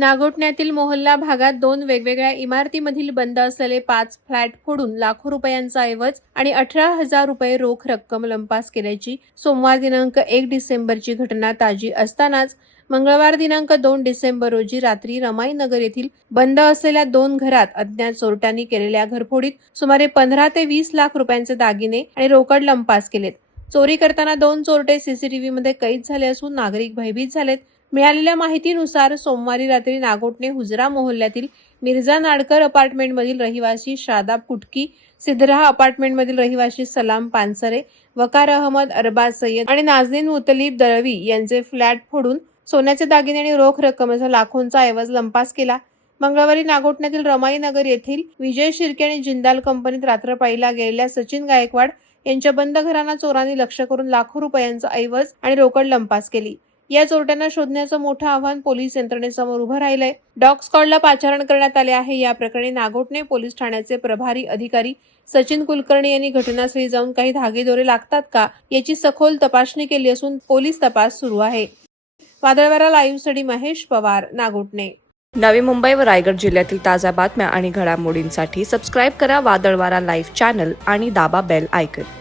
नागोठण्यातील मोहल्ला भागात 2 वेगवेगळ्या इमारतीमधील बंद असलेले 5 फ्लॅट फोडून लाखो रुपयांचा ऐवज आणि 18,000 रुपये रोख रक्कम लंपास केल्याची सोमवार दिनांक 1 डिसेंबरची घटना ताजी असतानाच मंगळवार दिनांक 2 डिसेंबर रोजी रात्री रमाईनगर येथील बंद असलेल्या 2 घरात अज्ञात चोरट्यांनी केलेल्या घरफोडीत सुमारे 15 ते 20 लाख रुपयांचे दागिने आणि रोकड लंपास केलेत। चोरी करताना 2 चोरटे सीसीटीव्हीमध्ये कैद झाले असून नागरिक भयभीत झालेत। मिळालेल्या माहितीनुसार सोमवारी रात्री नागोठणे हुजरा मोहल्ल्यातील मिर्झा नाडकर अपार्टमेंटमधील रहिवासी शादाब कुटकी, सिद्धराह अपार्टमेंटमधील रहिवासी सलाम पानसरे, वकार अहमद अरबाज सय्यद आणि नाझनीन मुतलीब दळवी यांचे फ्लॅट फोडून सोन्याचे दागिने आणि रोख रकमेचा लाखोंचा ऐवज लंपास केला। मंगळवारी नागोठण्यातील रमाईनगर येथील विजय शिर्के आणि जिंदाल कंपनीत रात्र पाळीला गेलेल्या सचिन गायकवाड यांच्या बंद घरांना चोरांनी लक्ष्य करून लाखो रुपयांचा ऐवज आणि रोकड लंपास केली। या चोरट्यांना शोधण्याचं मोठं आव्हान पोलीस यंत्रणेसमोर उभं राहिलंय। डॉग स्क्वॉडला पाचारण करण्यात आले आहे। या प्रकरणी नागोठणे पोलीस ठाण्याचे प्रभारी अधिकारी सचिन कुलकर्णी यांनी घटनास्थळी जाऊन काही धागेदोरे लागतात का याची सखोल तपासणी केली असून पोलीस तपास सुरू आहे। वादळवारा लाईव्हसाठी महेश पवार, नागोठणे। नवी मुंबई व रायगड जिल्ह्यातील ताज्या बातम्या आणि घडामोडींसाठी सबस्क्राईब करा वादळवारा लाईव्ह चॅनल आणि दाबा बेल आयकॉन।